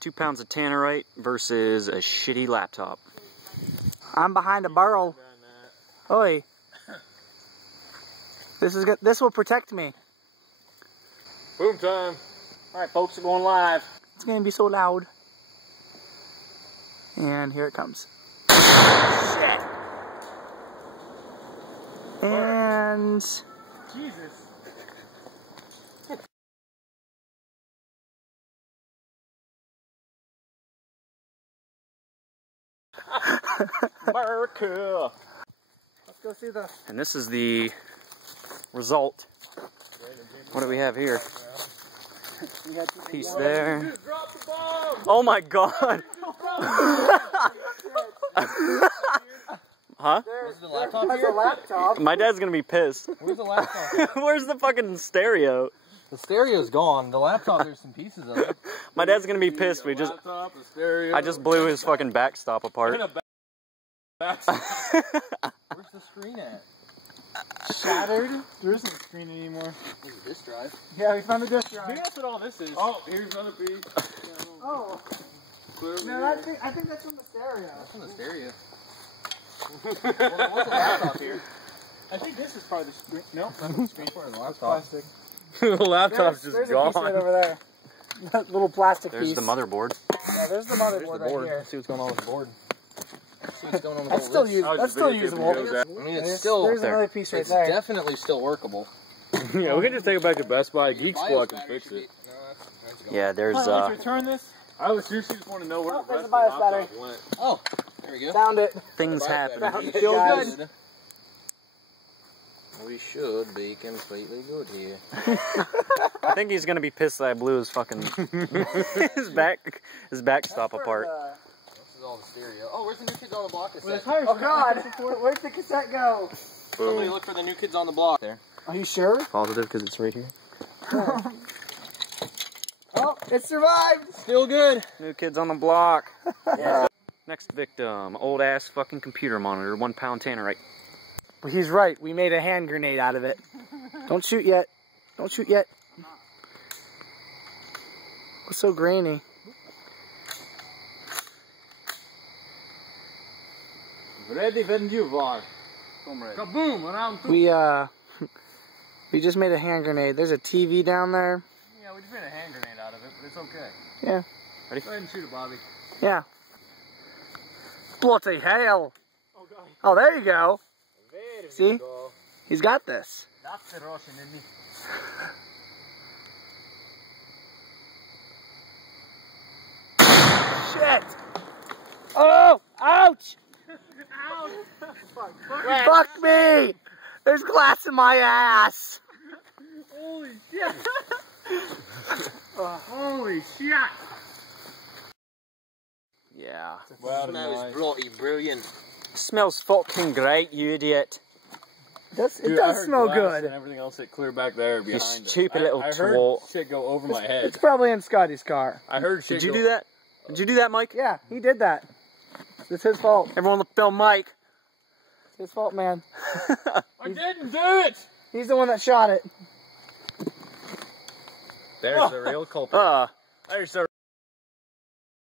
2 pounds of Tannerite versus a shitty laptop. I'm behind a barrel. Oi. This is good. This will protect me. Boom time. Alright folks, we're going live. It's gonna be so loud. And here it comes. Shit. And Jesus. America. let's go see the. And this is the result. What do we have here? Piece there. Oh my god. Huh? There's the laptop. My dad's gonna be pissed. Where's the laptop? Where's the fucking stereo? The stereo's gone. The laptop, there's some pieces of it. My dad's gonna be pissed. I just blew his fucking backstop apart. Where's the screen at? Shattered. There isn't a screen anymore. Where's the disk drive? Yeah, we found the disk drive. Maybe that's what all this is. Oh, here's another piece. Oh. No, I think that's from the stereo. That's from the stereo. Well, what's the laptop here? I think this is part of the screen. Nope, that's the screen for the laptop. plastic. The laptop's There's just a gone. piece right over there. That little plastic There's piece. the motherboard. Yeah, there's the motherboard right here. Let's see what's going on with the board. Let's see what's going on with That's still usable. That's still usable. I mean, it's still There's there. another piece right It's there. definitely still workable. Yeah, we can just take it back to Best Buy. Geek Squad can fix it. Yeah, there's Let's return this. I was seriously just want to know where Oh, the there's rest a of the BIOS battery. laptop went. Oh, there we go. Found it. things happen. Found it, Still guys. good. We should be completely good here. I think he's gonna be pissed that I blew his fucking his backstop apart. This is all the stereo. Oh, where's the New Kids on the Block cassette? Oh God! Where's the cassette go? Somebody look for the New Kids on the Block. There. Are you sure? Positive because it's right here. Oh, it survived. Still good. New Kids on the Block. Yeah. Next victim, old ass fucking computer monitor, 1 pound Tannerite. Well, he's right. We made a hand grenade out of it. Don't shoot yet. Don't shoot yet. It's so grainy. Ready when you are. Kaboom! Around two. We just made a hand grenade. There's a TV down there. Yeah, we just made a hand grenade out of it, but it's okay. Yeah. Ready? Go ahead and shoot it, Bobby. Yeah. Bloody hell. Oh, God. Oh, there you go. There See? we go. He's got this. That's the Russian, isn't it? Shit. Oh, ouch. Ow! Fuck me. There's glass in my ass. Holy shit! Holy shit! Yeah. Wow, Smells bloody brilliant. Smells fucking great, you idiot. It does smell good. And everything else hit clear back there behind You us. stupid little I heard twat. shit go over my head. It's probably in Scotty's car. I heard shit Did you go... do that? Did you do that, Mike? Yeah, he did that. It's his fault. Everyone film Mike. It's his fault, man. I didn't do it! He's the one that shot it. There's the real culprit. There's the